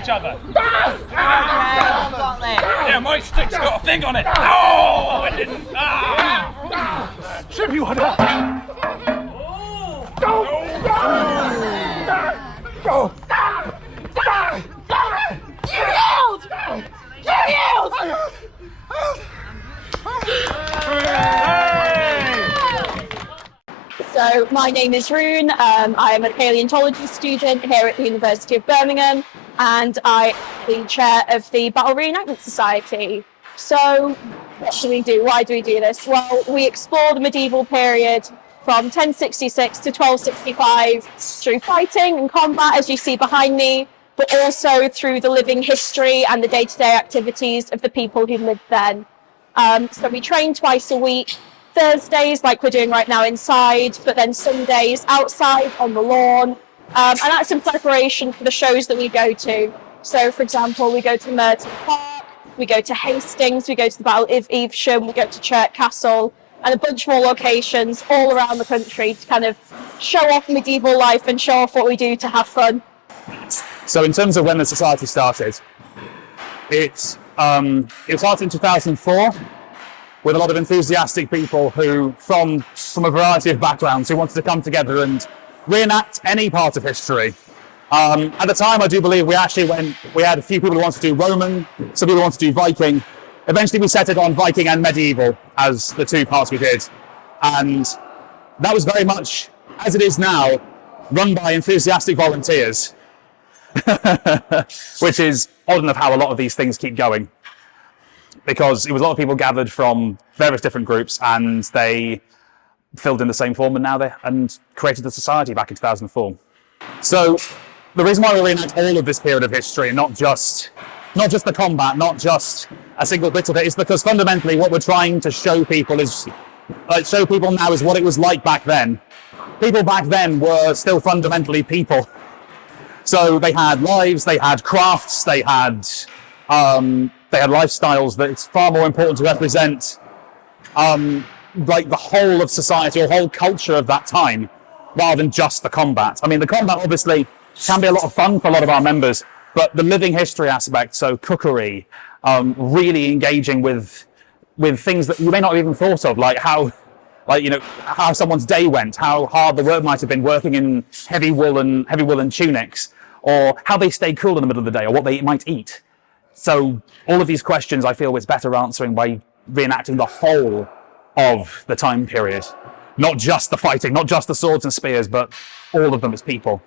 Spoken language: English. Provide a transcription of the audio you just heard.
each other. Yeah, my stick's got a thing on it. Oh, it didn't. Trip you on that. Go! Go! You yelled! You yelled! So my name is Rune. I am a paleontology student here at the University of Birmingham, and I am the chair of the Battle Re-enactment Society. So what do we do? Why do we do this? Well, we explore the medieval period from 1066 to 1265 through fighting and combat, as you see behind me, but also through the living history and the day-to-day activities of the people who lived then. So we train twice a week, Thursdays like we're doing right now inside, but then Sundays outside on the lawn, and that's in preparation for the shows that we go to. So for example, we go to Merton Park, we go to Hastings, we go to the Battle of Evesham, we go to Chirk Castle, and a bunch more locations all around the country to kind of show off medieval life and show off what we do to have fun. So in terms of when the society started, it started in 2004 with a lot of enthusiastic people who, from a variety of backgrounds, who wanted to come together and reenact any part of history. At the time, I do believe we had a few people who wanted to do Roman, some people wanted to do Viking. Eventually we settled on Viking and medieval as the two parts we did. And that was very much, as it is now, run by enthusiastic volunteers. Which is odd enough how a lot of these things keep going. Because it was a lot of people gathered from various different groups, and they filled in the same form and created the society back in 2004. So the reason why we reenact all of this period of history, and not just the combat, not just a single bit of it, is because fundamentally what we're trying to show people now is what it was like back then. People back then were still fundamentally people. So they had lives, they had crafts, they had lifestyles that it's far more important to represent like the whole of society or whole culture of that time, rather than just the combat. I mean, the combat obviously can be a lot of fun for a lot of our members, but the living history aspect, so cookery, really engaging with things that you may not have even thought of, like how someone's day went, how hard the work might have been working in heavy woolen tunics, or how they stay cool in the middle of the day, or what they might eat. So all of these questions I feel is better answering by reenacting the whole of the time period. Not just the fighting, not just the swords and spears, but all of them as people.